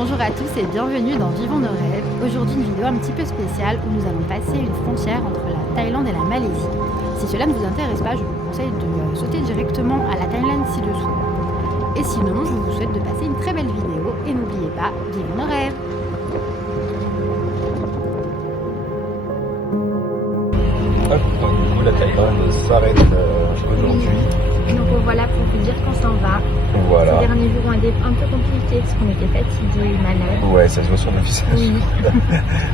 Bonjour à tous et bienvenue dans Vivons nos rêves. Aujourd'hui une vidéo un petit peu spéciale où nous allons passer une frontière entre la Thaïlande et la Malaisie. Si cela ne vous intéresse pas, je vous conseille de sauter directement à la timeline ci-dessous. Et sinon, je vous souhaite de passer une très belle vidéo et n'oubliez pas, vivons nos rêves. Hop, du coup la Thaïlande s'arrête aujourd'hui. Et donc voilà pour vous dire qu'on s'en va. Voilà. Ces derniers jours ont été un peu compliqués parce qu'on était fatigués et malades. Ouais, ça se voit sur le visage. Oui.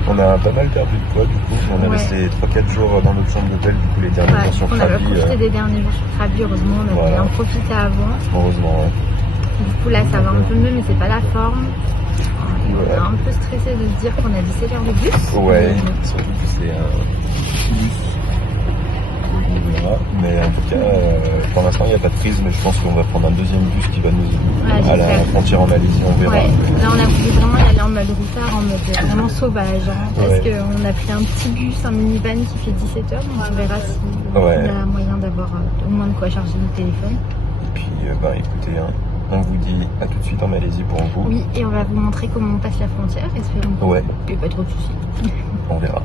On a pas mal perdu de poids du coup. On est resté 3-4 jours dans notre chambre d'hôtel du coup les derniers jours sur On avait Krabi. profité des derniers jours sur Krabi, heureusement, on avait bien profité avant. Heureusement, ouais. Du coup là ça va un peu mieux mais c'est pas la forme. On Ouais. est un peu stressé de se dire qu'on a 17 heures de bus. Ouais, surtout que c'est un bus. Voilà. Mais en tout cas, pour l'instant il n'y a pas de prise, mais je pense qu'on va prendre un deuxième bus qui va nous à la frontière en Malaisie, on verra. Ouais. Là on a voulu vraiment y aller en mode routard, en mode vraiment sauvage, hein, parce qu'on a pris un petit bus, un minivan qui fait 17 heures, donc on verra si on a moyen d'avoir au moins de quoi charger notre téléphone. Et puis écoutez, hein, on vous dit à tout de suite en Malaisie pour vous. Oui, et on va vous montrer comment on passe la frontière, espérons. Ouais. Il n'y a pas trop de soucis. On verra.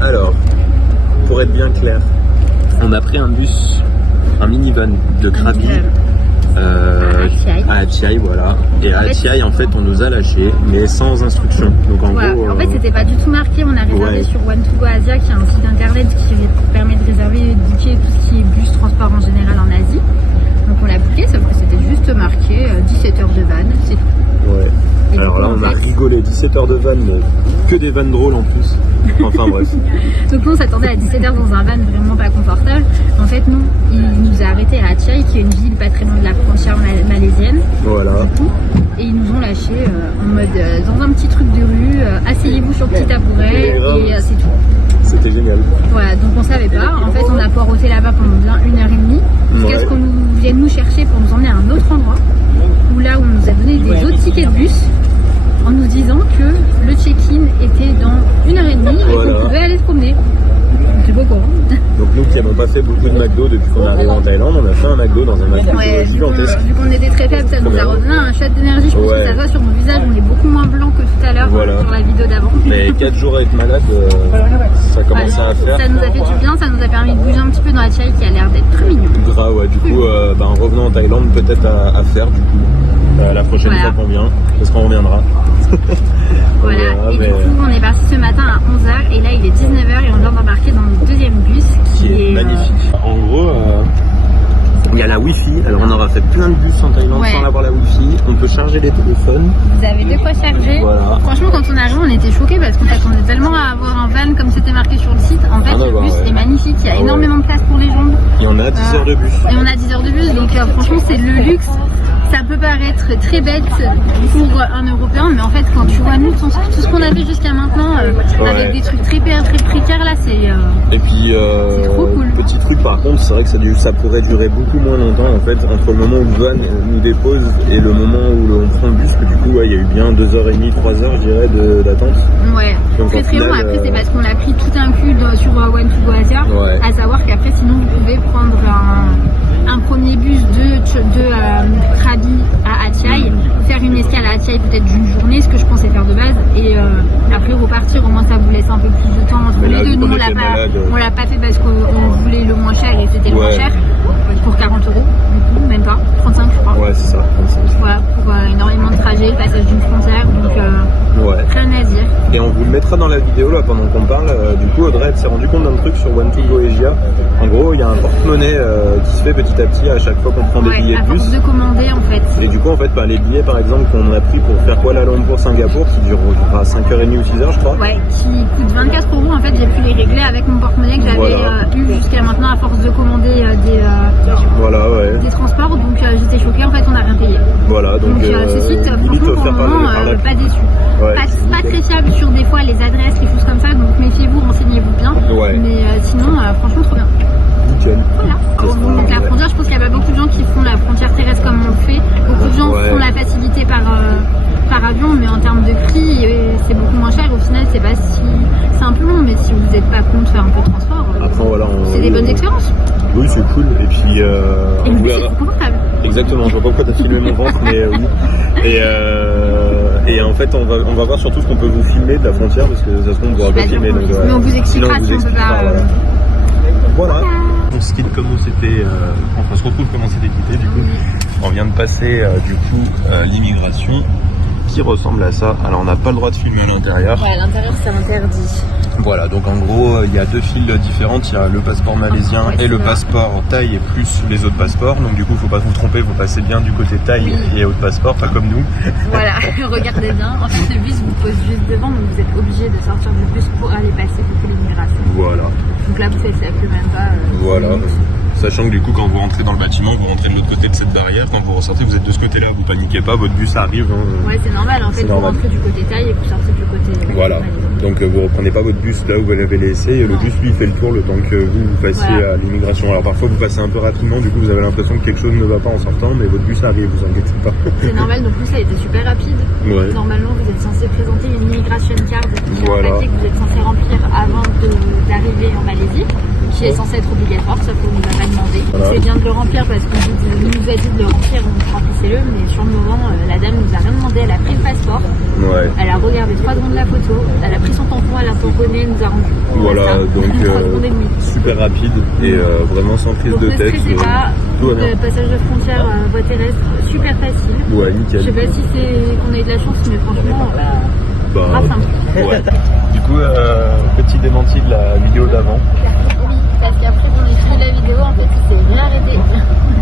Alors, pour être bien clair, on a pris un bus, un minivan de Krabi à Atchai, voilà. Et à Atchai, en fait, on nous a lâchés, mais sans instruction. Donc en gros, en fait, c'était pas du tout marqué. On a réservé sur One2Go Asia, qui est un site internet qui permet de réserver et de booker tout ce qui est bus, transport en général en Asie. Donc on l'a booké, sauf que c'était juste marqué 17 heures de van, c'est tout. Ouais. Et alors là, on a rigolé, 17 heures de van, mais que des vannes drôles en plus. Enfin bref. Donc nous, on s'attendait à 17 heures dans un van vraiment pas confortable. En fait, nous, il nous a arrêtés à Atchai, qui est une ville pas très loin de la frontière malaisienne. Voilà. Et ils nous ont lâchés en mode dans un petit truc de rue, asseyez-vous sur le petit tabouret et c'est tout. C'était génial. Voilà, donc on savait pas. En fait, on a poireauté là-bas pendant bien 1h30 jusqu'à ce qu'on vienne nous chercher pour nous emmener à un autre endroit où là où on nous a donné des autres tickets de bus en nous disant que le check-in était dans 1h30 et qu'on pouvait aller se promener. C'est beau quoi. Donc nous qui n'avons pas fait beaucoup de McDo depuis qu'on est arrivé en Thaïlande, on a fait un McDo dans un McDo gigantesque. Vu qu'on était très faible, ça nous a redonné un shot d'énergie. Je pense que ça va sur nos visages, on est beaucoup moins blanc que tout à l'heure sur la vidéo d'avant. Mais 4 jours à être malade, ça commence à faire. Ça nous a fait du bien, ça nous a permis de bouger un petit peu dans la Atchai qui a l'air d'être très mignon. Grave, ouais. Du coup, en revenant en Thaïlande, peut-être à faire du coup. La prochaine fois qu'on vient, parce qu'on reviendra. Et du coup, on est parti ce matin à 11h et là il est 19h et on vient d'embarquer dans le deuxième bus qui est magnifique. En gros, il y a la Wi-Fi. Alors on aura fait plein de bus en Thaïlande sans avoir la Wi-Fi. On peut charger les téléphones. Vous avez de quoi charger. Voilà. Franchement, quand on est arrivé, on était choqués parce qu'on s'attendait tellement à avoir un van comme c'était marqué sur le site. En fait, le bus est magnifique. Il y a énormément de place pour les jambes. Et on a 10 heures de bus. Et on a 10 heures de bus, donc franchement, c'est le luxe. Ça peut paraître très bête pour un Européen, mais en fait, quand tu vois nous, tout ce qu'on a fait jusqu'à maintenant, avec des trucs très précaires, là, c'est et puis, trop cool. Petit truc par contre, c'est vrai que ça pourrait durer beaucoup moins longtemps en fait, entre le moment où le van nous dépose et le moment où on prend le bus, que du coup, il y a eu bien 2h30, 3h, je dirais, d'attente. Ouais, donc, très long. Après, c'est parce qu'on l'a pris tout inclus sur One2Go Asia, à savoir qu'après, sinon, vous pouvez prendre un premier bus de Krabi à Atchai, faire une escale à Atchai peut-être d'une journée, ce que je pensais faire de base, et après repartir, au moins ça vous laisse un peu plus de temps entre les deux. Nous on l'a pas fait parce qu'on voulait le moins cher et c'était le moins cher, pour 40 €, du coup, même pas, 35 je crois. Ouais, c'est ça, 35. Voilà, pour énormément de trajets, le passage d'une frontière, donc rien à dire. Et on vous le mettra dans la vidéo là pendant qu'on parle. Du coup, Audrey s'est rendu compte d'un truc sur One2Go Asia. En gros, il y a un porte-monnaie qui se fait petit à petit à chaque fois qu'on prend des billets de bus. À force de commander en fait. Et du coup, en fait, les billets par exemple qu'on a pris pour faire Kuala Lumpur Singapour, qui durera 5h30 ou 6h, je crois. Ouais, qui coûte 24 € en fait. J'ai pu les régler avec mon porte-monnaie que j'avais eu jusqu'à maintenant à force de commander des transports. Donc j'étais choquée, en fait, on n'a rien payé. Voilà, donc ce site, franchement, pour le moment, pas déçu. Pas très fiable sur des fois les adresses, les choses comme ça, donc méfiez-vous, renseignez-vous bien. Mais sinon, franchement, trop bien. Nickel. Voilà. Donc la frontière, je pense qu'il n'y a pas beaucoup de gens qui font la frontière terrestre comme on le fait. Beaucoup de gens font la facilité par mais si vous n'êtes pas contre faire un peu de transport, après, voilà, c'est des bonnes expériences. Oui, c'est cool. Et puis, et c'est confortable. Exactement, je vois pas pourquoi t'as filmé mon ventre, mais oui. Et en fait, on va voir surtout ce qu'on peut vous filmer de la frontière, parce que ça se trouve, on ne pourra pas filmer. Donc, mais on vous expliquera si on peut pas. Voilà. On se quitte comme on s'était. Enfin, on se retrouve comme on s'était quitté, du coup. On vient de passer, du coup, l'immigration qui ressemble à ça. Alors, on n'a pas le droit de filmer à l'intérieur. Ouais, à l'intérieur, c'est interdit. Voilà, donc en gros, il y a deux files différentes. Il y a le passeport malaisien et le passeport thaï et plus les autres passeports. Donc du coup, faut pas vous tromper, vous passez bien du côté thaï et autres passeports, pas comme nous. Voilà, regardez bien. En fait, le bus vous pose juste devant, donc vous êtes obligé de sortir du bus pour aller passer pour l'immigration. Voilà. Donc là, vous faites ça plus même pas. Voilà. Sachant que du coup, quand vous rentrez dans le bâtiment, vous rentrez de l'autre côté de cette barrière. Quand vous ressortez, vous êtes de ce côté-là. Vous paniquez pas, votre bus arrive. Hein. Ouais, c'est normal. En fait, vous rentrez du côté thaï et vous sortez du côté. Voilà. Donc vous reprenez pas votre bus là où vous l'avez laissé. Et le bus lui fait le tour le temps que vous passiez à l'immigration. Alors parfois vous passez un peu rapidement, du coup vous avez l'impression que quelque chose ne va pas en sortant, mais votre bus arrive, vous inquiétez pas. C'est normal. Donc ça a été super rapide. Ouais. Normalement, vous êtes censé présenter une immigration card, qui est un papier que vous êtes censé remplir avant d'arriver en Malaisie, qui est censé être obligatoire, sauf qu'on nous a pas demandé. Voilà. C'est bien de le remplir parce qu'on nous a dit de le remplir, donc remplissez-le, mais sur le moment, la dame nous a rien demandé, elle a pris le passeport, elle a regardé 3 secondes la photo, elle a pris son tampon, elle a tamponné, nous a rendu. Voilà, donc super rapide et vraiment sans prise de tête. Ne stressez pas, le passage de frontière voie terrestre, super facile. Ouais, nickel. Je sais pas si c'est qu'on a eu de la chance, mais franchement, grave simple. Ouais. Du coup, petit démenti de la vidéo d'avant. Oui, parce qu'après qu'on ait fini la vidéo, en fait, il s'est rien arrêté.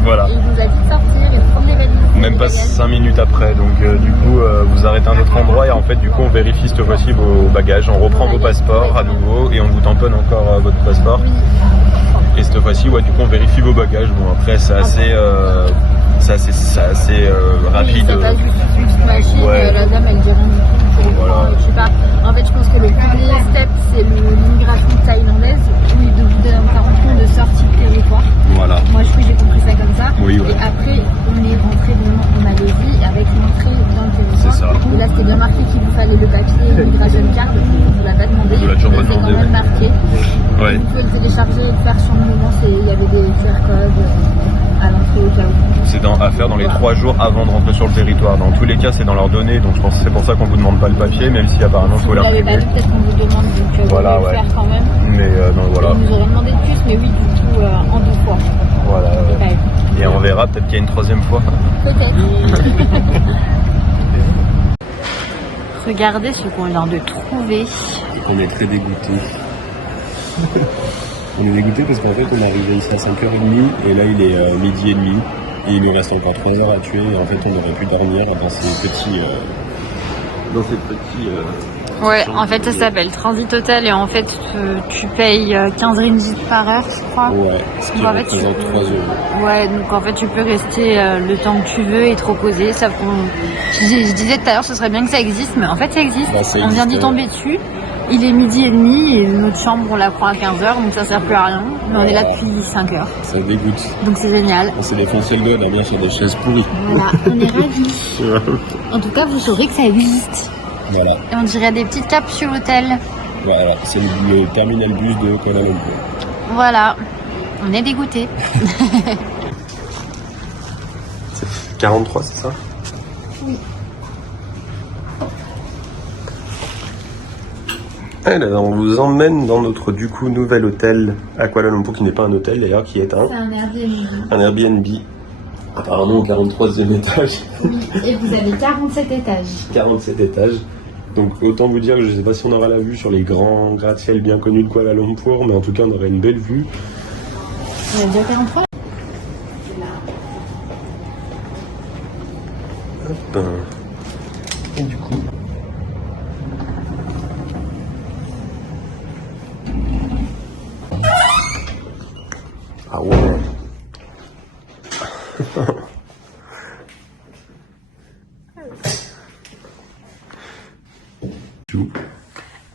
Voilà. Et il nous a dit de sortir et de prendre les valises. Même pas 5 minutes après, donc du coup vous arrêtez à un autre endroit et en fait du coup on vérifie cette fois-ci vos bagages, on reprend vos passeports à nouveau et on vous tamponne encore votre passeport. Et cette fois-ci du coup on vérifie vos bagages. Bon après c'est assez rapide. Ça passe juste machine, la dame elle dit rien du tout. Voilà. Je sais pas, en fait je pense que le premier step c'est l'immigration thaïlandaise où il vous donne 40 points de sortie de territoire. Voilà. Moi j'ai compris ça comme ça. Oui, et après on est rentré en Malaisie avec l'entrée dans le territoire. C'est ça. Et là c'était bien marqué qu'il vous fallait le papier l'immigration card, on vous l'a pas demandé. On l'a toujours pas demandé. C'est quand même marqué. Ouais. Vous pouvez le télécharger et le faire sur le moment, il y avait des QR codes à l'entrée au cas où. C'est à faire dans les 3 jours avant de rentrer sur le territoire. Dans tous les cas, c'est dans leurs données, donc je pense que c'est pour ça qu'on vous demande pas le papier, même si apparemment il faut l'imprimer. Vous l'avez pas vu, peut-être qu'on vous demande, donc voilà, vous pouvez le faire quand même. Mais non, voilà. Ils nous auraient demandé de plus, mais oui, du coup, en 2 fois. Voilà. Et on verra, peut-être qu'il y a une 3e fois. Peut-être. Regardez ce qu'on vient de trouver. On est très dégoûtés. On est dégoûtés parce qu'en fait on est arrivé ici à 5h30 et là il est 12h30 et il nous reste encore 3 heures à tuer et en fait on aurait pu dormir dans ces petits ouais, en fait ça s'appelle Transit Hotel et en fait tu payes 15 ringgit par heure je crois. Ouais, ce qui représente 3 euros. Ouais, donc en fait tu peux rester le temps que tu veux et te reposer. Ça, je disais tout à l'heure ce serait bien que ça existe, mais en fait ça existe. On vient d'y tomber dessus. Il est 12h30 et notre chambre on la prend à 15h donc ça sert plus à rien. Mais on est là depuis 5h. Ça dégoûte. Donc c'est génial. On s'est défoncé le dos, on a bien sur des chaises pourries. Voilà, on est ravis. En tout cas vous saurez que ça existe. Voilà. Et on dirait des petites capsules hôtel. Voilà, c'est le terminal bus de Kuala Lumpur. Voilà, on est dégoûtés. 43, c'est ça? Oui. Alors, on vous emmène dans notre du coup nouvel hôtel à Kuala Lumpur, qui n'est pas un hôtel d'ailleurs, qui est c'est un Airbnb. Un Airbnb. Apparemment au 43e étage. Oui, et vous avez 47 étages. 47 étages. Donc autant vous dire que je ne sais pas si on aura la vue sur les grands gratte-ciel bien connus de Kuala Lumpur, mais en tout cas on aurait une belle vue. On a déjà 43. Hop. Et du coup... Ah ouais.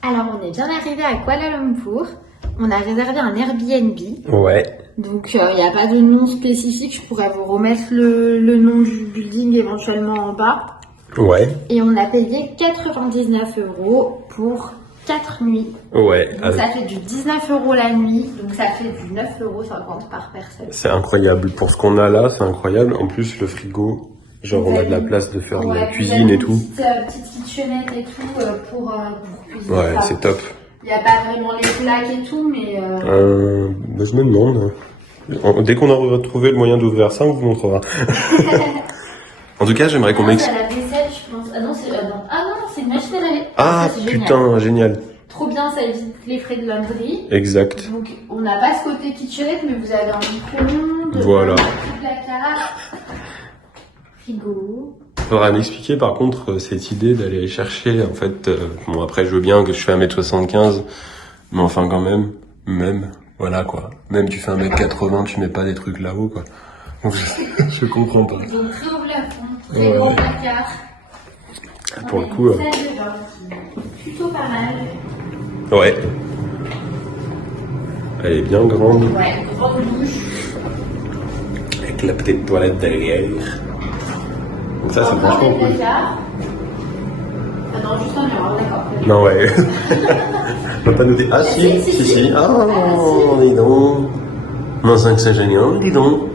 Alors on est bien arrivé à Kuala Lumpur. On a réservé un Airbnb. Ouais. Donc il n'y a pas de nom spécifique. Je pourrais vous remettre le nom du building éventuellement en bas. Ouais. Et on a payé 99 € pour 4 nuits. Ouais. Donc ça fait du 19 € la nuit, donc ça fait du 9,50 € par personne. C'est incroyable. Pour ce qu'on a là, c'est incroyable. En plus, le frigo, genre on a de la place de faire de la cuisine et tout. Petite kitchenette et tout pour cuisiner. Ouais, c'est top. Il n'y a pas vraiment les plaques et tout, mais... Bah, je me demande. Dès qu'on aura retrouvé le moyen d'ouvrir ça, on vous montrera. En tout cas, j'aimerais qu'on m'explique. C'est la vaisselle, je pense. Ah non, c'est une machine à laver. Ah, ça, putain, génial. Trop bien, ça évite les frais de laverie. Exact. Donc, on n'a pas ce côté kitchenette, mais vous avez un micro-ondes, voilà. Un petit placard, frigo. Faudra m'expliquer par contre cette idée d'aller chercher, en fait, bon après je veux bien que je fais 1m75, mais enfin quand même, voilà quoi. Même tu fais 1m80, tu mets pas des trucs là-haut quoi. Donc, je comprends pas. Donc très haut plafond, très gros placard. Pour le coup... Salle de bain, plutôt pas mal. Ouais. Elle est bien grande. Ouais, grande douche. Avec la petite toilette derrière. Donc ça c'est franchement cool. Ah non, juste un miroir, d'accord. Non ouais. On va pas nous dire... Ah si. Ah, dis donc. Non, 5 c'est génial, dis donc.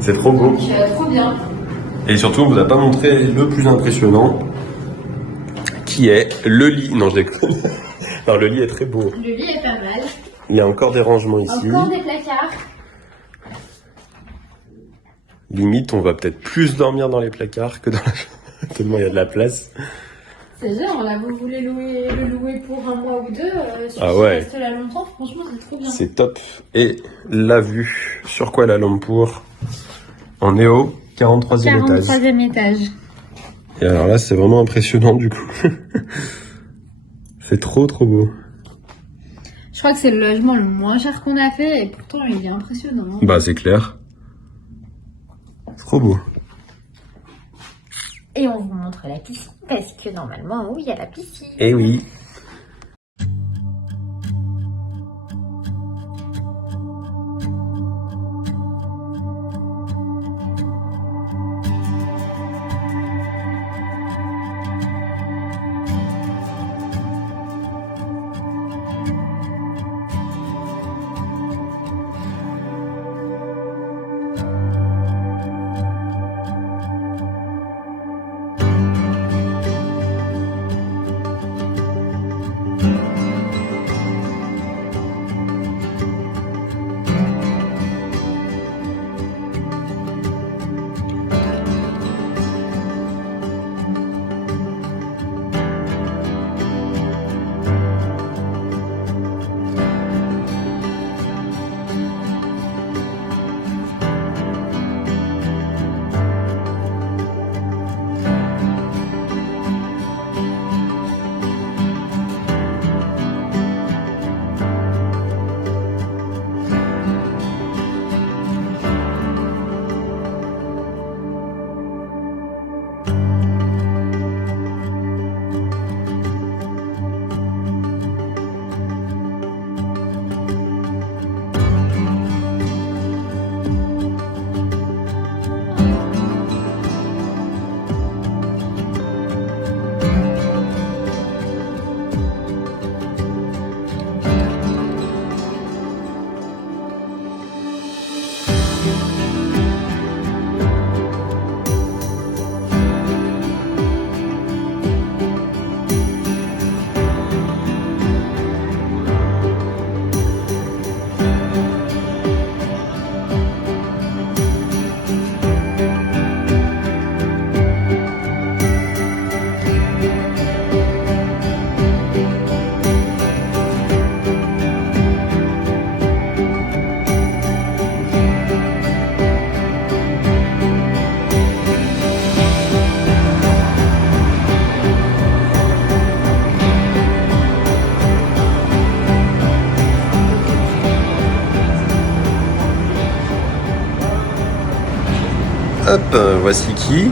C'est trop beau. Donc, trop bien. Et surtout, on vous a pas montré le plus impressionnant, qui est le lit. Non, je déconne. Non, le lit est très beau. Le lit est pas mal. Il y a encore des rangements ici. Encore des placards. Limite, on va peut-être plus dormir dans les placards que dans la chambre, tellement il y a de la place. C'est genre, là, vous voulez le louer pour un mois ou deux, si ah tu ouais. restes là longtemps, franchement, c'est trop bien. C'est top. Et la vue sur Kuala Lumpur, on est au 43e étage. 43e étage. Et alors là, c'est vraiment impressionnant du coup. C'est trop beau. Je crois que c'est le logement le moins cher qu'on a fait et pourtant il est impressionnant. Hein. Bah c'est clair. C'est trop beau. Et on vous montre la piscine parce que normalement, oui, il y a la piscine. Eh oui. Hop, voici qui.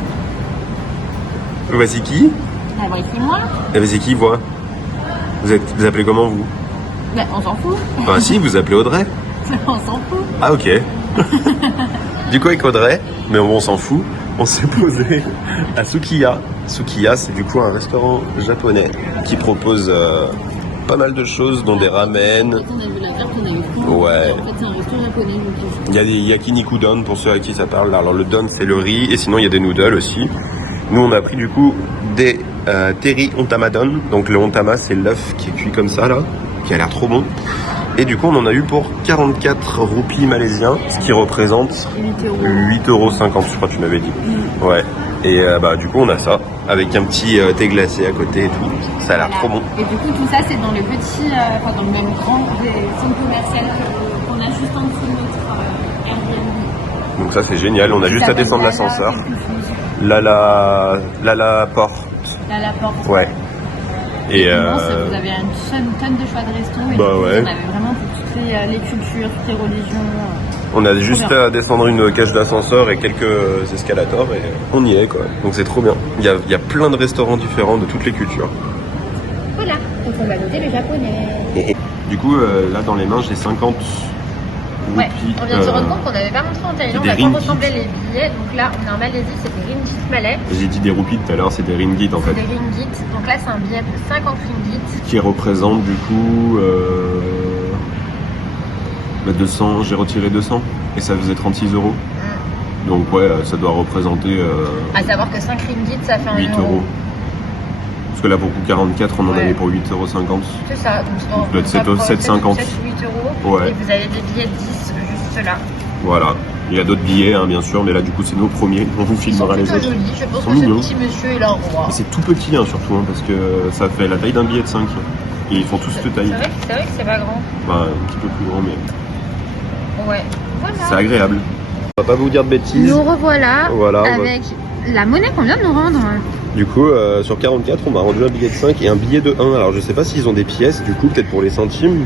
Voici qui. Ah, voici moi. Et voici qui, voit. Vous appelez comment, vous? Ben, on s'en fout. Ah si, vous appelez Audrey. On s'en fout. Ah ok. Du coup avec Audrey, mais on s'en fout, on s'est posé à Sukiya. Sukiya, c'est du coup un restaurant japonais qui propose pas mal de choses, dont des ramen. On a vu la carte, on a eu Ouais. En fait, c'est un restaurant japonais. Donc... Il y a des yakiniku don pour ceux à qui ça parle. Alors le don, c'est le riz, et sinon il y a des noodles aussi. Nous, on a pris du coup des teri ontama don. Donc le ontama, c'est l'œuf qui est cuit comme ça là, qui a l'air trop bon. Et du coup, on en a eu pour 44 roupies malaisiens, ce qui représente 8,50 €, je crois que tu m'avais dit. Ouais. Et bah du coup, on a ça, avec un petit thé glacé à côté et tout. Ça a l'air trop bon. Et du coup, tout ça, c'est dans le petit, dans le même grand centre commercial qu'on a juste en dessous de notre Airbnb. Donc ça, c'est génial. On a juste à descendre l'ascenseur. Là, la porte. Là, la porte. Ouais. Et vous avez une tonne de choix de resto. Et bah ouais. On avait vraiment pour toutes les cultures, toutes les religions. On a juste à descendre une cage d'ascenseur et quelques escalators et on y est quoi. Donc c'est trop bien. Il y a plein de restaurants différents de toutes les cultures. Voilà, donc on va noter le japonais. Du coup, là dans les mains, j'ai 50 roupies. Ouais, on vient de se rendre compte qu'on n'avait pas montré en Thaïlande, on n'a pas ressemblé les billets. Donc là, on est en Malaisie, c'est des ringgit malais. J'ai dit des roupies tout à l'heure, c'est des ringgit en fait. C'est des ringgit, donc là c'est un billet de 50 ringgit. Qui représente du coup 200, j'ai retiré 200 et ça faisait 36 €. Donc ouais, ça doit représenter à savoir que 5 ringgit, ça fait 8 €. Parce que là pour coup 44, on en avait pour 8,50 €. C'est ça, donc peut-être 7,50 €. 8 €. Ouais. Et vous avez des billets de 10 juste là. Voilà. Il y a d'autres billets hein, bien sûr, mais là du coup c'est nos premiers. On vous filmera les autres. Jolis. Je pense que mignons. ce petit monsieur est là en roi. C'est tout petit hein, surtout, hein, parce que ça fait la taille d'un billet de 5. Et ils font tous cette taille. C'est vrai que c'est pas grand. Bah, un petit peu plus grand, mais Ouais. Voilà. c'est agréable. On va pas vous dire de bêtises. Nous revoilà Voilà, avec la monnaie qu'on vient de nous rendre. Du coup, sur 44, on m'a rendu un billet de 5 et un billet de 1. Alors, je sais pas s'ils ont des pièces, du coup, peut-être pour les centimes.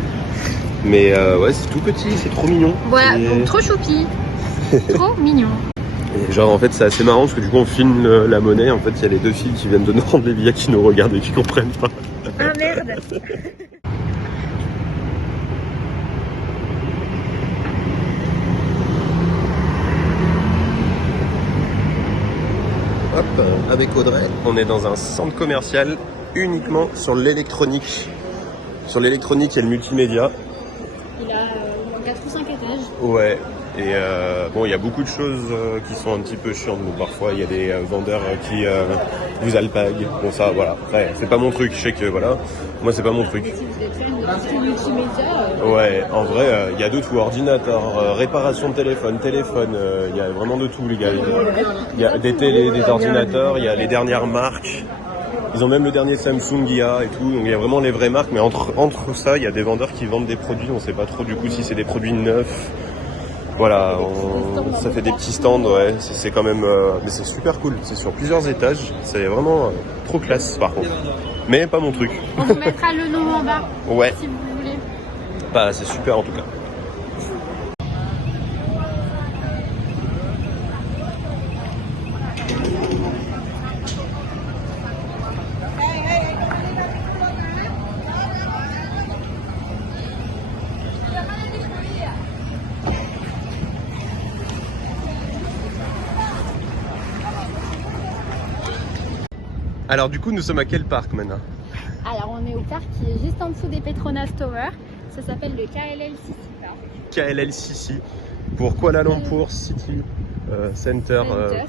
Mais ouais, c'est tout petit, c'est trop mignon. Voilà, donc trop choupi. Trop mignon. Et genre, en fait, c'est assez marrant parce que du coup, on filme la monnaie. En fait, il y a les deux filles qui viennent de nous rendre les billets qui nous regardent et qui comprennent pas. Ah merde. Hop, avec Audrey, on est dans un centre commercial uniquement sur l'électronique. Sur l'électronique et le multimédia. Il a 4 ou 5 étages. Ouais, et bon, il y a beaucoup de choses qui sont un petit peu chiantes. Donc, parfois, il y a des vendeurs qui vous alpaguent. Bon, ça, voilà. Après, c'est pas mon truc. Je sais que, voilà, moi, c'est pas mon truc. Et si vous êtes fan de tout ce qui est multimédia. Ouais, en vrai, il y a de tout. Ordinateur, réparation de téléphone, il y a vraiment de tout, les gars. Il y a des télés, des ordinateurs, il y a les dernières marques. Ils ont même le dernier Samsung IA et tout, donc il y a vraiment les vraies marques, mais entre ça, il y a des vendeurs qui vendent des produits, on sait pas trop du coup si c'est des produits neufs. Voilà, ça fait des petits stands, ouais, c'est quand même... mais c'est super cool, c'est sur plusieurs étages, c'est vraiment trop classe par contre. Mais pas mon truc. On vous mettra le nom en bas, ouais. Si vous voulez. Bah, c'est super en tout cas. Alors du coup, nous sommes à quel parc maintenant? Alors on est au parc qui est juste en dessous des Petronas Tower. Ça s'appelle le KLLCC Park. KLLCC pour Kuala Lumpur City Center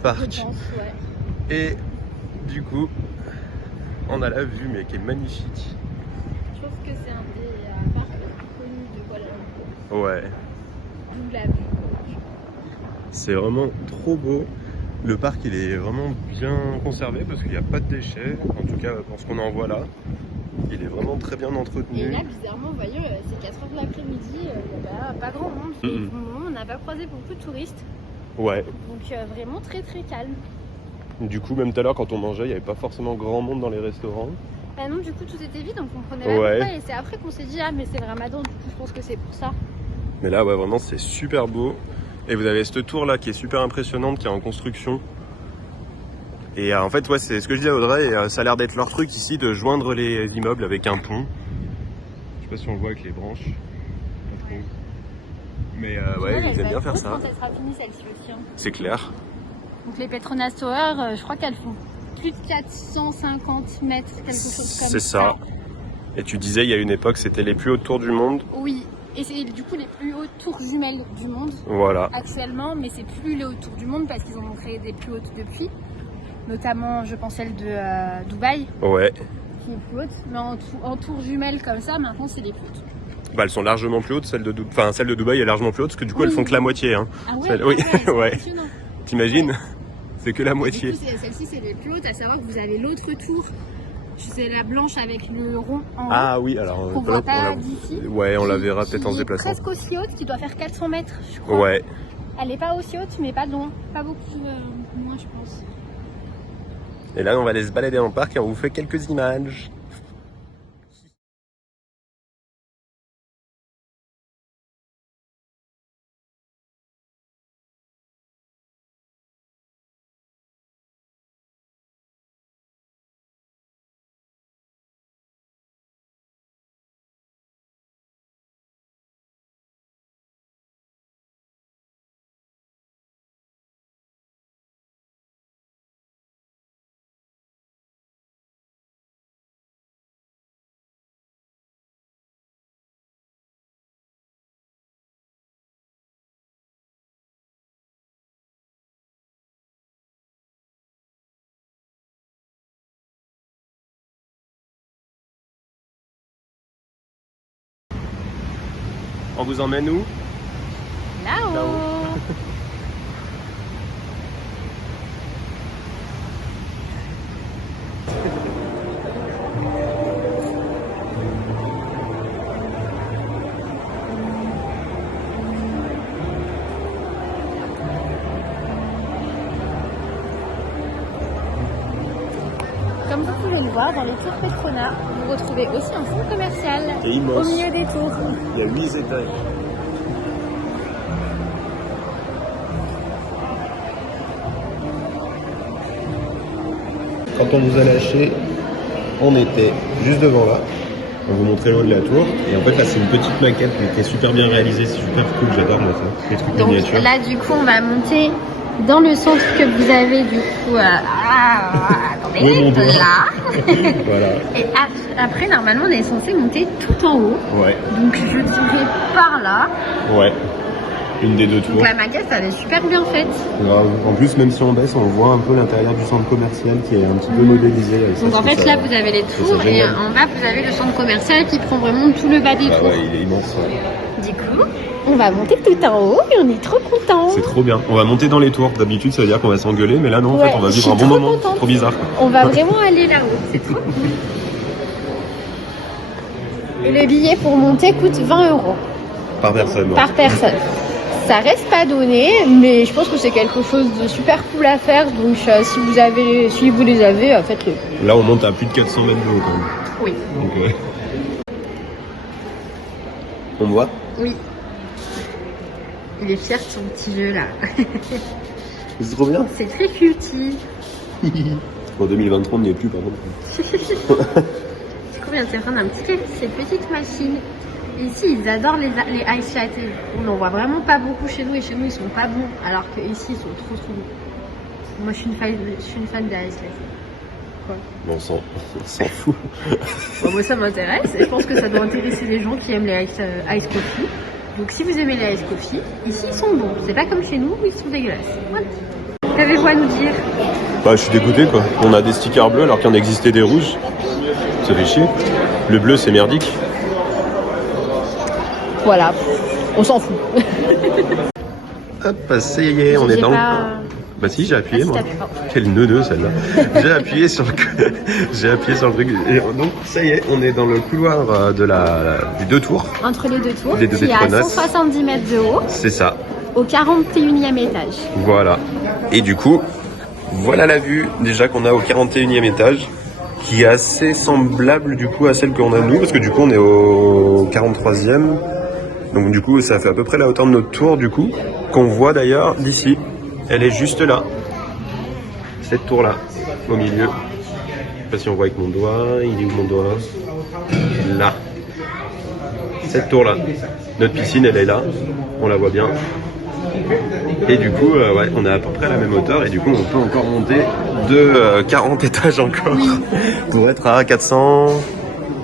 Park. Je pense, ouais. Et du coup, on a la vue mais qui est magnifique. Je pense que c'est un des parcs les plus connus de Kuala Lumpur. Ouais. D'où la vue. C'est vraiment trop beau. Le parc il est vraiment bien conservé parce qu'il n'y a pas de déchets, en tout cas pour ce qu'on en voit là. Il est vraiment très bien entretenu. Et là bizarrement, vous voyez, c'est 4 h de l'après-midi, il n'y a pas grand monde. Pour le moment, on n'a pas croisé beaucoup de touristes. Ouais. Donc vraiment très très calme. Du coup, même tout à l'heure quand on mangeait, il n'y avait pas forcément grand monde dans les restaurants. Bah non, du coup tout était vide, on comprenait pas pourquoi. Et c'est après qu'on s'est dit, ah mais c'est le ramadan, du coup je pense que c'est pour ça. Mais là, ouais, vraiment c'est super beau. Et vous avez cette tour là qui est super impressionnante, qui est en construction. Et en fait, ouais, c'est ce que je dis à Audrey, et, ça a l'air d'être leur truc ici, de joindre les immeubles avec un pont. Je sais pas si on le voit avec les branches. Pas trop. Mais ouais, ils aiment bien faire ça. Quand elle sera finie celle-ci aussi. Hein. C'est clair. Donc les Petronas Tower, je crois qu'elles font plus de 450 mètres, quelque chose comme ça. C'est ça. Et tu disais, il y a une époque, c'était les plus hautes tours du monde. Oui, et c'est du coup les plus hautes tours jumelles du monde. Voilà. Actuellement, mais c'est plus les hautes tours du monde parce qu'ils en ont créé des plus hautes depuis. Notamment, je pense, celle de Dubaï. Ouais. Qui est plus haute. Mais en tour jumelle comme ça, maintenant, c'est les plus hautes. Bah, elles sont largement plus hautes. Celle de Dubaï est largement plus haute parce que du coup, elles font que la moitié. Hein. Ah ouais, oui, ouais. T'imagines? C'est que la moitié. Celle-ci, c'est les plus hautes, à savoir que vous avez l'autre tour. C'est la blanche avec le rond en haut. Ah oui, alors on voit pas d'ici. Ouais, on la verra peut-être en se déplaçant. Presque aussi haute, qui doit faire 400 mètres, je crois. Ouais. Elle est pas aussi haute, mais pas loin. Pas beaucoup moins, je pense. Et là, on va aller se balader en parc et on vous fait quelques images. On vous emmène où? Là-haut. Comme vous pouvez le voir, dans les tours Petronas, vous retrouvez aussi un centre commercial au milieu des tours. Il y a 8 étages. Quand on vous a lâché, on était juste devant là. On vous montrait l'eau de la tour. Et en fait, là, c'est une petite maquette qui est super bien réalisée. C'est super cool. J'adore moi ça. Les trucs donc miniatures. Là, du coup, on va monter dans le centre que vous avez, du coup. Attendez, là. Voilà. Et après, normalement, on est censé monter tout en haut. Ouais. Donc, je dirais par là. Ouais. Une des deux tours. Donc, la maquette, elle est super bien faite. En plus, même si on baisse, on voit un peu l'intérieur du centre commercial qui est un petit peu modélisé. Donc, en fait, là, vous avez les tours et en bas, vous avez le centre commercial qui prend vraiment tout le bas des tours. Ouais, il est immense. Ouais. Du coup, on va monter tout en haut et on est trop contents. C'est trop bien. On va monter dans les tours. D'habitude, ça veut dire qu'on va s'engueuler, mais là, non, en fait, on va vivre un bon moment. C'est trop bizarre. Quoi. On va vraiment aller là-haut. C'est trop cool. Et le billet pour monter coûte 20 €. Par personne. Ouais. Par personne. Ça reste pas donné, mais je pense que c'est quelque chose de super cool à faire. Donc, si vous les avez, faites-le. Là, on monte à plus de 400 mètres de haut quand même. Oui. Donc, on me voit? Oui. Il est fier de son petit jeu là. C'est trop bien. C'est très cutie. En 2023, on n'y est plus, par contre. Du coup, on vient de se prendre cette petite machine. Ici, ils adorent les ice latte. On n'en voit vraiment pas beaucoup chez nous et chez nous, ils sont pas bons. Alors qu'ici, ils sont trop bons. Moi, je suis une fan des ice latte. Quoi? Bon, on s'en fout. Bon, moi, ça m'intéresse et je pense que ça doit intéresser les gens qui aiment les ice coffee. Donc, si vous aimez les ice coffee, ici, ils sont bons. C'est pas comme chez nous où ils sont dégueulasses. Voilà. Qu'avez-vous à nous dire? Bah, je suis dégoûté, quoi. On a des stickers bleus alors qu'il en existait des rouges. Ça fait chier. Le bleu, c'est merdique. Voilà, on s'en fout. Hop, ça y est, on est dans Bah si, j'ai appuyé moi. Quel nœud celle-là. J'ai appuyé sur le truc. Et donc ça y est, on est dans le couloir du deux tours. Entre les deux tours, qui est à 170 mètres de haut. C'est ça. Au 41e étage. Voilà. Et du coup, voilà la vue déjà qu'on a au 41e étage, qui est assez semblable du coup à celle qu'on a nous, parce que du coup on est au 43e. Donc du coup ça fait à peu près la hauteur de notre tour du coup, qu'on voit d'ailleurs d'ici. Elle est juste là. Cette tour là, au milieu. Je sais pas si on voit avec mon doigt. Il est où mon doigt? Là. Cette tour là. Notre piscine elle est là. On la voit bien. Et du coup, ouais, on est à peu près à la même hauteur et du coup, on peut encore monter de 40 étages encore pour être à 400.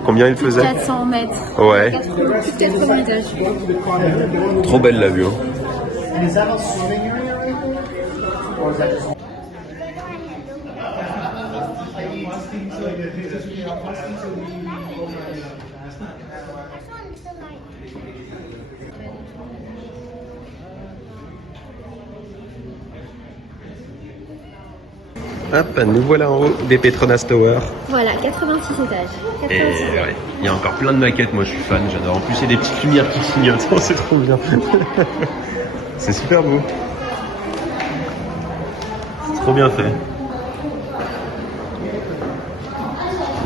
Combien il faisait? 400 mètres. Ouais. Plus de 80 étages. Trop belle la vue. Hein. Hop, nous voilà en haut des Petronas Tower. Voilà, 86 étages. 86 Et ouais, il y a encore plein de maquettes, moi je suis fan, j'adore. En plus, il y a des petites lumières qui clignotent, c'est trop bien. C'est super beau. C'est trop bien fait. Là,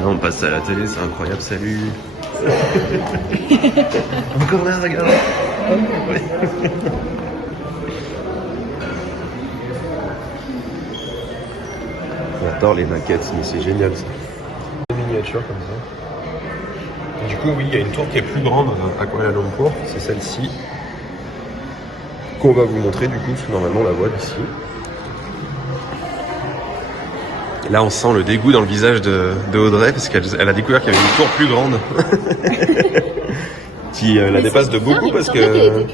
on passe à la télé, c'est incroyable, salut. Encore là, regarde. Ouais. J'adore les maquettes, mais c'est génial ça. Des miniatures comme ça. Et du coup, oui, il y a une tour qui est plus grande à Kuala Lumpur, c'est celle-ci. Qu'on va vous montrer du coup, parce que normalement on la voit d'ici. Et là, on sent le dégoût dans le visage de Audrey, parce qu'elle a découvert qu'il y avait une tour plus grande. Qui la dépasse de beaucoup parce que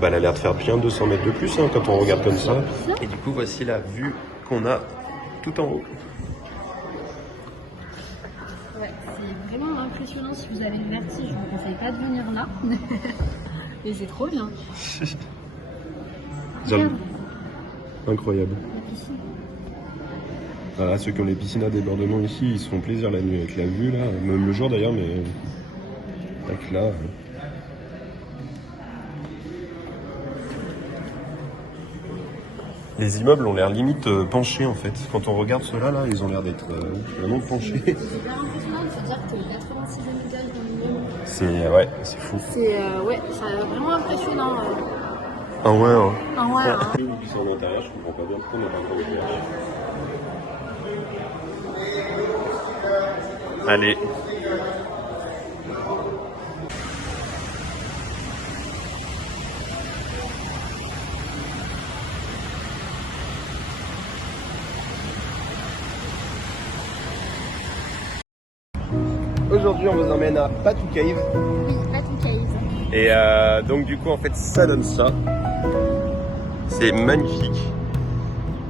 bah, elle a l'air de faire bien 200 mètres de plus hein, quand on regarde comme ça. Et du coup, voici la vue qu'on a tout en haut. Ouais, c'est vraiment impressionnant. Si vous avez le vertige, je ne vous conseille pas de venir là. Et c'est trop bien. Incroyable. Voilà, ceux qui ont les piscines à débordement ici, ils se font plaisir la nuit avec la vue là, même le jour d'ailleurs, mais avec là. Les immeubles ont l'air limite penchés en fait. Quand on regarde ceux-là, là, ils ont l'air d'être vraiment penchés. C'est super impressionnant de se dire que t'es 86 étages dans l'immeuble. C'est fou. C'est vraiment impressionnant. Ah ouais, hein. Ah ouais, hein. Ils sont à l'intérieur, je comprends pas bien pourquoi on n'a pas encore ouvert. Allez. Aujourd'hui, on vous emmène à Batu Cave. Oui, Batu Cave. Et donc du coup, en fait, ça donne ça. C'est magnifique.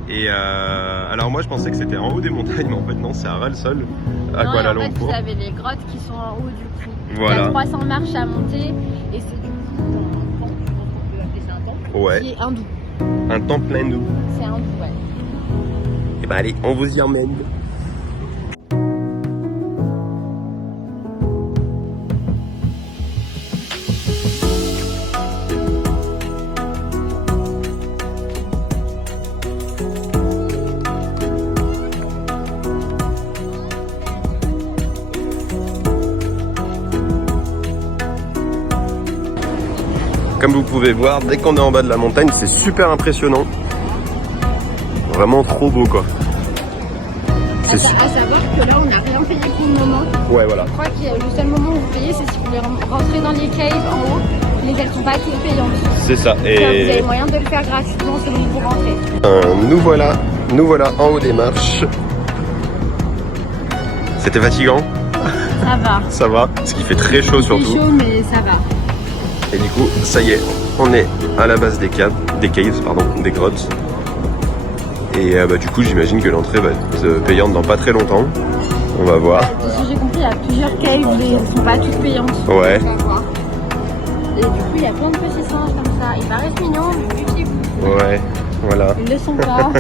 Et alors moi, je pensais que c'était en haut des montagnes, mais en fait non, c'est à ral-sol, à Kuala Lumpur. En fait, vous avez les grottes qui sont en haut du coup. Voilà. Il y a 300 marches à monter et c'est du coup un temple, je pense qu'on peut appeler ça un temple, Ouais. qui est hindou. Un temple hindou. C'est hindou, ouais. Et bah allez, on vous y emmène. Comme vous pouvez voir, dès qu'on est en bas de la montagne, c'est super impressionnant. Vraiment trop beau quoi. À savoir que là, on n'a rien payé pour le moment. Ouais, voilà. Je crois que le seul moment où vous payez, c'est si vous voulez rentrer dans les caves en haut, mais elles sont pas toutes payantes. C'est ça. Et vous avez moyen de le faire gratuitement selon que vous rentrez. Nous voilà en haut des marches. C'était fatigant? Ça va. Ça va, parce qu'il fait très chaud surtout. C'est chaud, mais ça va. Et du coup, ça y est, on est à la base des grottes. Et bah, du coup, j'imagine que l'entrée va être payante dans pas très longtemps. On va voir. De ce que j'ai compris, il y a plusieurs caves, mais elles ne sont pas toutes payantes. Ouais. On va voir. Et du coup, il y a plein de petits singes comme ça. Ils paraissent mignons, mais méfiez-vous. Ouais, voilà. Ils ne le sont pas.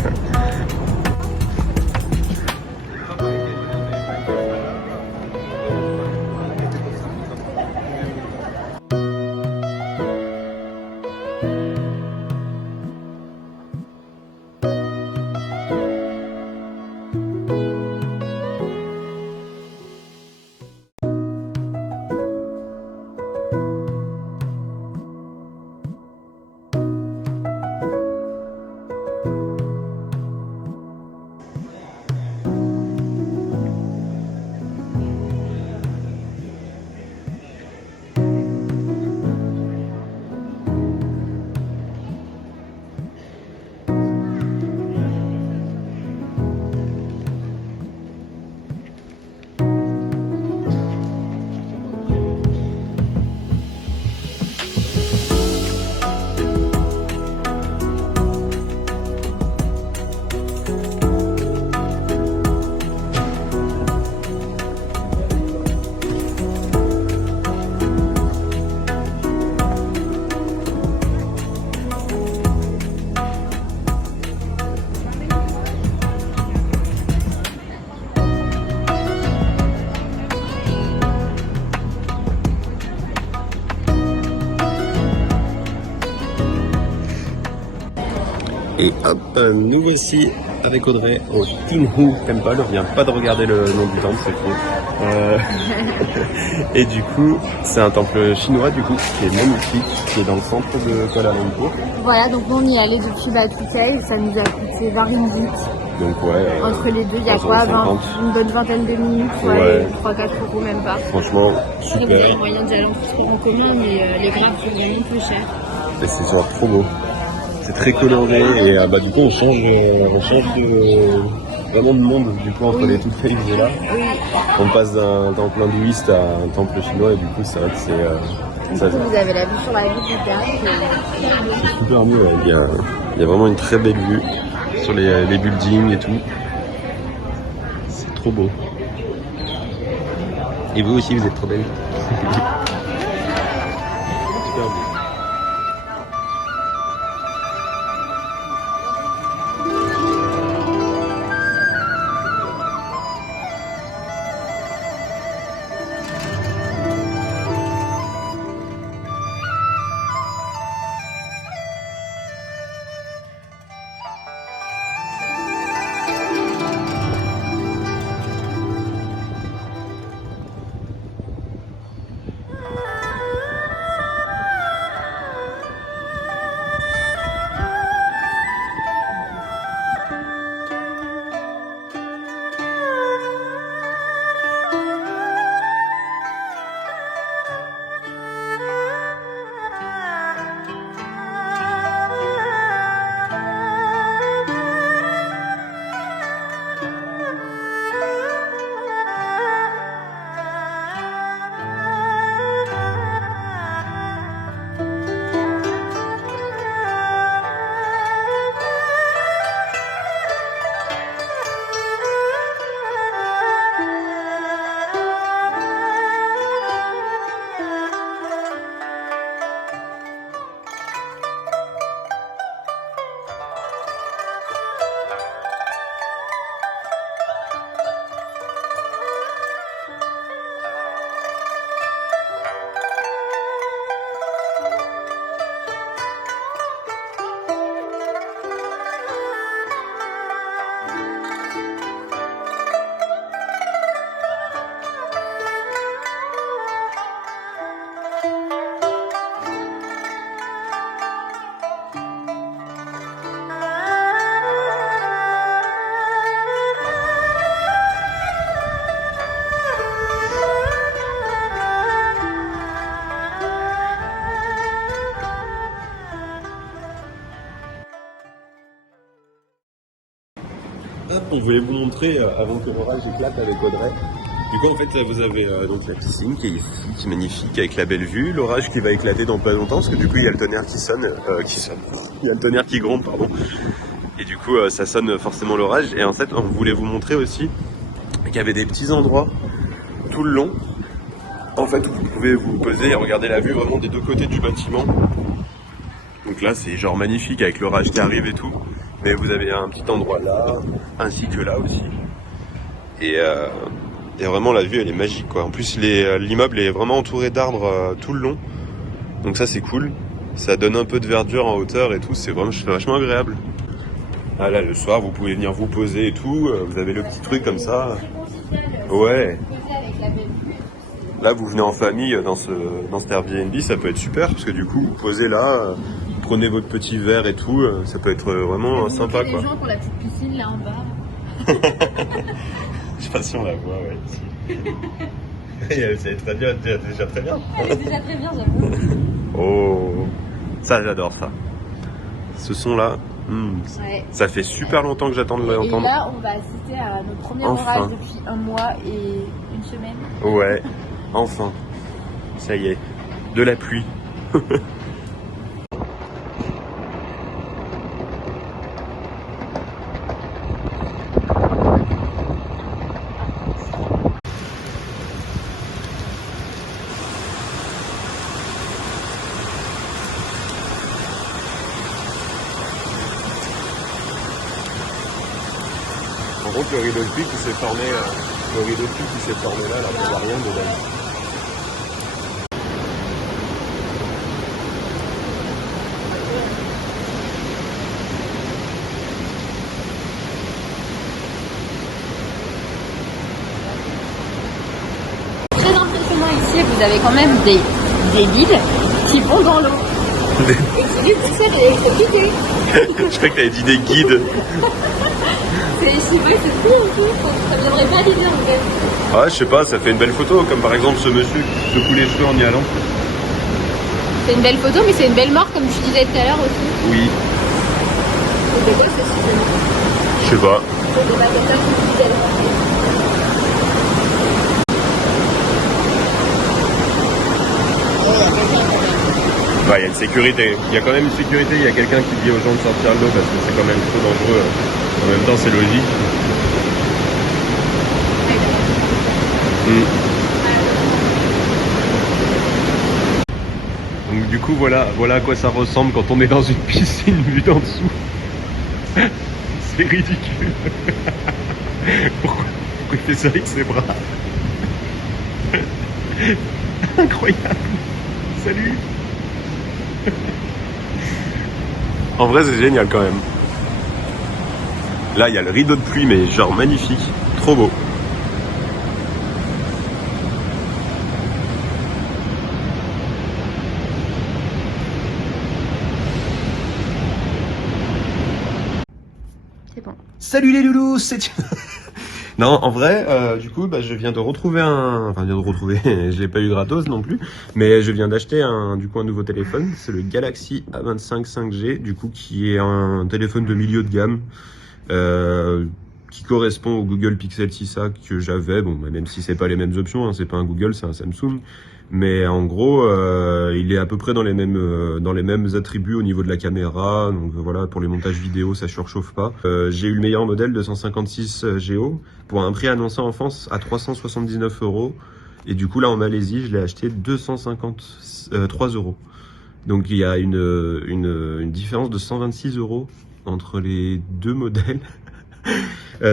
Et hop, nous voici avec Audrey au Tinghu Temple. On vient pas de regarder le nom du temple, c'est faux. Et du coup, c'est un temple chinois du coup qui est magnifique, qui est dans le centre de Kuala Lumpur. Voilà, donc on y allait depuis Phuket, ça nous a coûté 20 ringgit. Donc ouais. Entre les deux, il y a quoi, une bonne vingtaine de minutes, ouais. 3-4 € même pas. Franchement, super. Après, vous avez moyen d'y aller en transport en commun, mais les Grabs sont vraiment plus chers. Et c'est genre trop beau. C'est très coloré et du coup on change vraiment de monde du coup entre les toutes fées et là. Oui. On passe d'un temple hindouiste à un temple chinois et du coup c'est vrai que c'est vous avez la vue sur la ville du Tang. C'est super mieux, il y a vraiment une très belle vue sur les buildings et tout. C'est trop beau. Et vous aussi vous êtes trop belle. Super beau. On voulait vous montrer avant que l'orage éclate avec Audrey. Du coup en fait vous avez donc la piscine qui est ici, qui est magnifique avec la belle vue, l'orage qui va éclater dans pas longtemps parce que du coup il y a le tonnerre il y a le tonnerre qui gronde pardon. Et du coup ça sonne forcément l'orage et en fait on voulait vous montrer aussi qu'il y avait des petits endroits tout le long en fait où vous pouvez vous poser et regarder la vue vraiment des deux côtés du bâtiment. Donc là c'est genre magnifique avec l'orage qui arrive et tout. Mais vous avez un petit endroit là, ainsi que là aussi. Et vraiment la vue elle est magique quoi. En plus l'immeuble est vraiment entouré d'arbres tout le long. Donc ça c'est cool. Ça donne un peu de verdure en hauteur et tout, c'est vachement agréable. Ah là le soir vous pouvez venir vous poser et tout, vous avez le petit truc comme ça. Ouais. Là vous venez en famille dans cet Airbnb, ça peut être super parce que du coup vous posez là. Prenez votre petit verre et tout, ça peut être vraiment sympa quoi. Les gens pour la petite piscine là en bas. Je sais pas si on la voit, ouais. C'est très bien, déjà très bien. Elle est déjà très bien, j'avoue. Oh, ça j'adore ça. Ce son là, ouais. Ça fait super longtemps que j'attends de l'entendre. Et là on va assister à notre premier orage depuis 1 mois et 1 semaine. Ouais, enfin. Ça y est, de la pluie. Par contre, le rideau de pluie qui s'est formé, là, on voit rien dedans. ici, vous avez quand même des guides qui vont dans l'eau. Et qui disent tout seul électrocuté. Je crois que t'avais dit des guides. C'est vrai, c'est cool en tout. Ça viendrait pas à l'idée en fait. Ah, je sais pas, ça fait une belle photo, comme par exemple ce monsieur qui secoue les cheveux en y allant. C'est une belle photo, mais c'est une belle mort comme tu disais tout à l'heure aussi. Oui. C'était quoi ce système? Je sais pas. C'était pas quelqu'un qui disait. Bah, il y a une sécurité. Il y a quand même une sécurité. Il y a quelqu'un qui dit aux gens de sortir de l'eau parce que c'est quand même trop dangereux. En même temps, c'est logique. Donc du coup, voilà à quoi ça ressemble quand on est dans une piscine vue d'en dessous. C'est ridicule. Pourquoi il fait ça avec ses bras? Incroyable. Salut. En vrai, c'est génial quand même. Là, il y a le rideau de pluie, mais genre magnifique. Trop beau. C'est bon. Salut les loulous, c'est... Non, en vrai, du coup, je viens de retrouver je l'ai pas eu gratos non plus, mais je viens d'acheter un nouveau téléphone, c'est le Galaxy A25 5G, du coup, qui est un téléphone de milieu de gamme, qui correspond au Google Pixel 6a que j'avais, bon, même si c'est pas les mêmes options, hein, c'est pas un Google, c'est un Samsung, mais en gros, il est à peu près dans les mêmes attributs au niveau de la caméra, donc voilà, pour les montages vidéo, ça surchauffe pas. J'ai eu le meilleur modèle de 156 Go pour un prix annoncé en France à 379 €, et du coup là en Malaisie, je l'ai acheté 253 €. Donc il y a une différence de 126 € entre les deux modèles.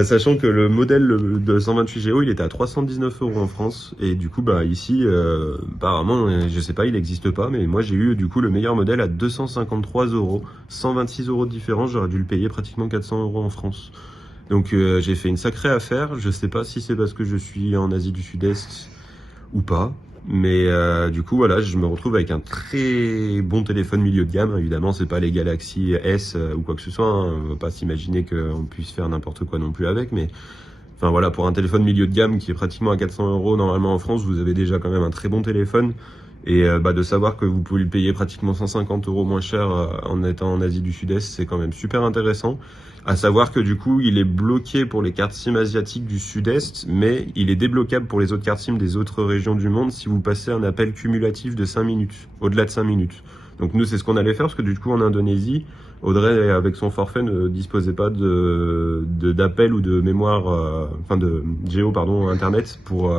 Sachant que le modèle de 128 Go il était à 319 € en France, et du coup ici apparemment je sais pas, il n'existe pas, mais moi j'ai eu du coup le meilleur modèle à 253 €, 126 € de différence, j'aurais dû le payer pratiquement 400 € en France. Donc j'ai fait une sacrée affaire, je sais pas si c'est parce que je suis en Asie du Sud-Est ou pas, mais du coup voilà, je me retrouve avec un très bon téléphone milieu de gamme. Évidemment c'est pas les Galaxy S ou quoi que ce soit, hein. On va pas s'imaginer qu'on puisse faire n'importe quoi non plus avec, mais enfin voilà, pour un téléphone milieu de gamme qui est pratiquement à 400 € normalement en France, vous avez déjà quand même un très bon téléphone. Et de savoir que vous pouvez le payer pratiquement 150 € moins cher en étant en Asie du Sud-Est, c'est quand même super intéressant. À savoir que du coup, il est bloqué pour les cartes SIM asiatiques du Sud-Est, mais il est débloquable pour les autres cartes SIM des autres régions du monde si vous passez un appel cumulatif de 5 minutes, au-delà de 5 minutes. Donc nous, c'est ce qu'on allait faire, parce que du coup, en Indonésie, Audrey, avec son forfait, ne disposait pas d'appel ou de mémoire, de géo, internet pour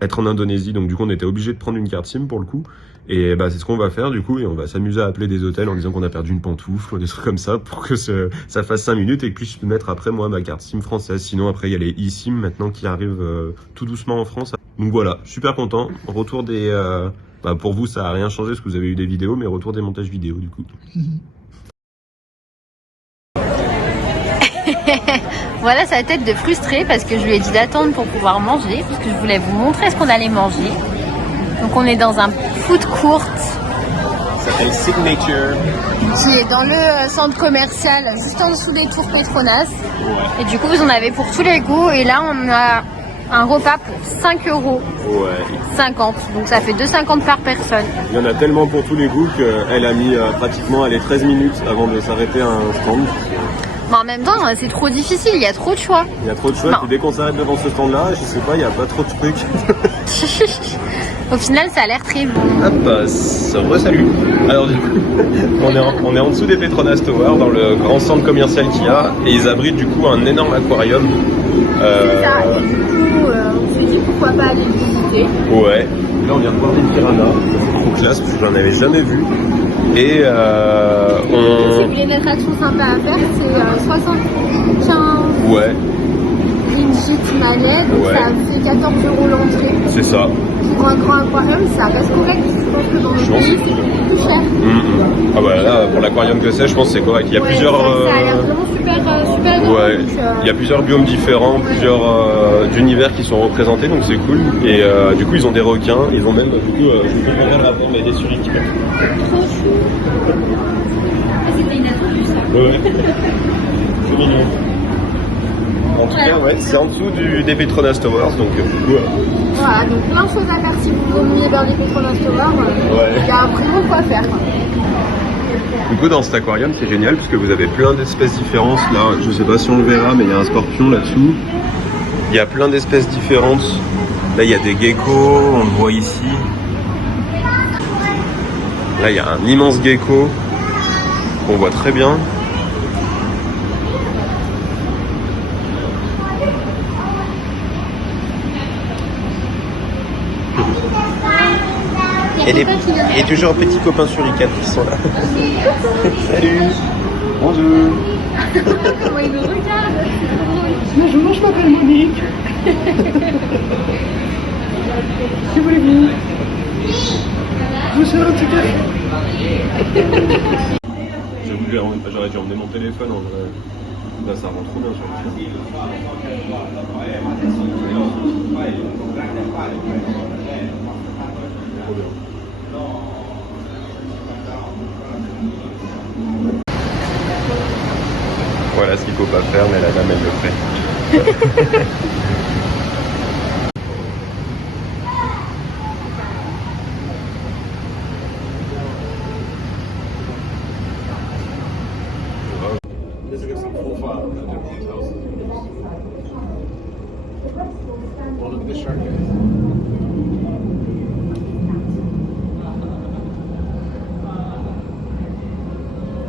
être en Indonésie. Donc du coup, on était obligé de prendre une carte SIM pour le coup. Et c'est ce qu'on va faire du coup, et on va s'amuser à appeler des hôtels en disant qu'on a perdu une pantoufle ou des trucs comme ça pour que ça fasse 5 minutes et que je puisse mettre après moi ma carte SIM française. Sinon après il y a les eSIM maintenant qui arrivent tout doucement en France. Donc voilà, super content. Retour des... pour vous ça a rien changé parce que vous avez eu des vidéos, mais retour des montages vidéo du coup. Voilà sa tête de frustré parce que je lui ai dit d'attendre pour pouvoir manger, parce que je voulais vous montrer ce qu'on allait manger. Donc on est dans un food court. Ça s'appelle Signature. Qui est dans le centre commercial, juste en dessous des tours Petronas. Ouais. Et du coup vous en avez pour tous les goûts. Et là on a un repas pour 5 €. Ouais. 50. Donc ça fait 2,50 par personne. Il y en a tellement pour tous les goûts qu'elle a mis pratiquement 13 minutes avant de s'arrêter à un stand. Mais en même temps, c'est trop difficile, il y a trop de choix. Il y a trop de choix, et dès qu'on s'arrête devant ce stand-là, je sais pas, il n'y a pas trop de trucs. Au final, ça a l'air très bon. Hop, salut. Alors du coup, on est en dessous des Petronas Tower, dans le grand centre commercial qu'il y a, et ils abritent du coup un énorme aquarium. C'est ça, et du coup, on s'est dit pourquoi pas aller le visiter. Ouais. Là, on vient de voir des piranhas, c'est trop classe, parce que j'en avais jamais vu. Et Si vous voulez une attraction sympa à faire, c'est 75 ringgit malais, donc ça fait 14 € l'entrée. C'est ça. Pour un grand aquarium, ça reste correct. Je pense que dans le pays, c'est beaucoup plus cher. Ah bah là, pour l'aquarium que c'est, je pense que c'est correct. Il y a plusieurs... Ça a l'air vraiment super. Ouais, Ouais, il y a plusieurs biomes différents, plusieurs univers qui sont représentés, donc c'est cool. Et du coup, ils ont des requins, ils ont même, du coup, je ne comprends pas le rapport, mais des suricates. Trop chou. C'était inattendu ça. Ouais. C'est mignon. En tout cas, ouais, c'est en dessous des Petronas Towers, donc du coup... Voilà, donc plein de choses à faire si vous veniez vers les Petronas Towers. Il y a vraiment quoi faire. Du coup, dans cet aquarium, c'est génial parce que vous avez plein d'espèces différentes. Là, je sais pas si on le verra, mais il y a un scorpion là-dessous. Il y a plein d'espèces différentes. Là, il y a des geckos, on le voit ici. Là, il y a un immense gecko qu'on voit très bien. Et toujours petits copains suricates qui sont là. Salut. Bonjour. Comment il nous regarde. Bonjour, je m'appelle Monique. Je voulais bien. Je suis un petit café. J'aurais dû emmener mon téléphone en vrai. Là, ça rend trop bien sur le film. Trop bien. Voilà ce qu'il faut pas faire, mais la dame elle le fait.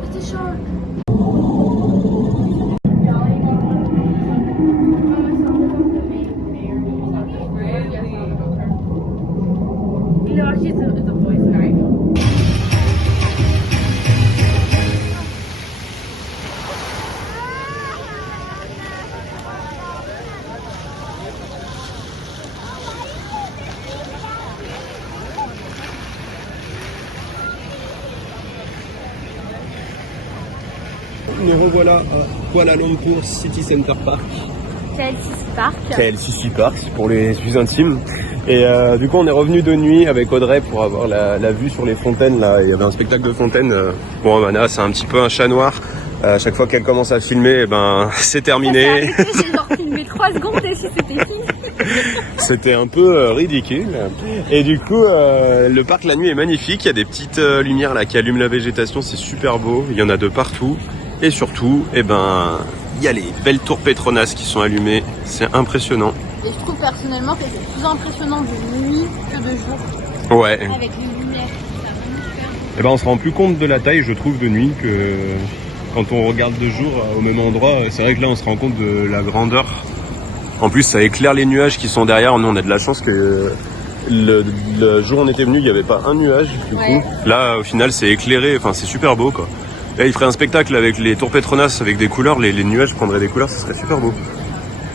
It's a shark. No, she's the voice guy. Nous revoilà à Kuala Lumpur City Center Park. KLCC Park pour les plus intimes. Et du coup on est revenu de nuit avec Audrey pour avoir la vue sur les fontaines. Là, il y avait un spectacle de fontaines. Bon, Mana, c'est un petit peu un chat noir. À chaque fois qu'elle commence à filmer, c'est terminé. J'ai genre filmé 3 secondes et c'était fini. C'était un peu ridicule. Et du coup, le parc la nuit est magnifique. Il y a des petites lumières là qui allument la végétation. C'est super beau. Il y en a de partout. Et surtout, il y a les belles tours Petronas qui sont allumées. C'est impressionnant. Et je trouve personnellement que c'est plus impressionnant de nuit que de jour. Ouais. Avec les lumières. C'est vraiment super. On se rend plus compte de la taille, je trouve, de nuit que quand on regarde de jour au même endroit. C'est vrai que là, on se rend compte de la grandeur. En plus, ça éclaire les nuages qui sont derrière. Nous, on a de la chance que le jour où on était venu, il n'y avait pas un nuage. Du coup, là, au final, c'est éclairé. Enfin, c'est super beau, quoi. Là, il ferait un spectacle avec les tours Petronas avec des couleurs. Les nuages prendraient des couleurs, ça serait super beau.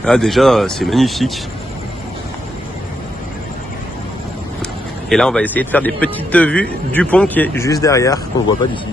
Là, déjà, c'est magnifique. Et là, on va essayer de faire des petites vues du pont qui est juste derrière, qu'on voit pas d'ici.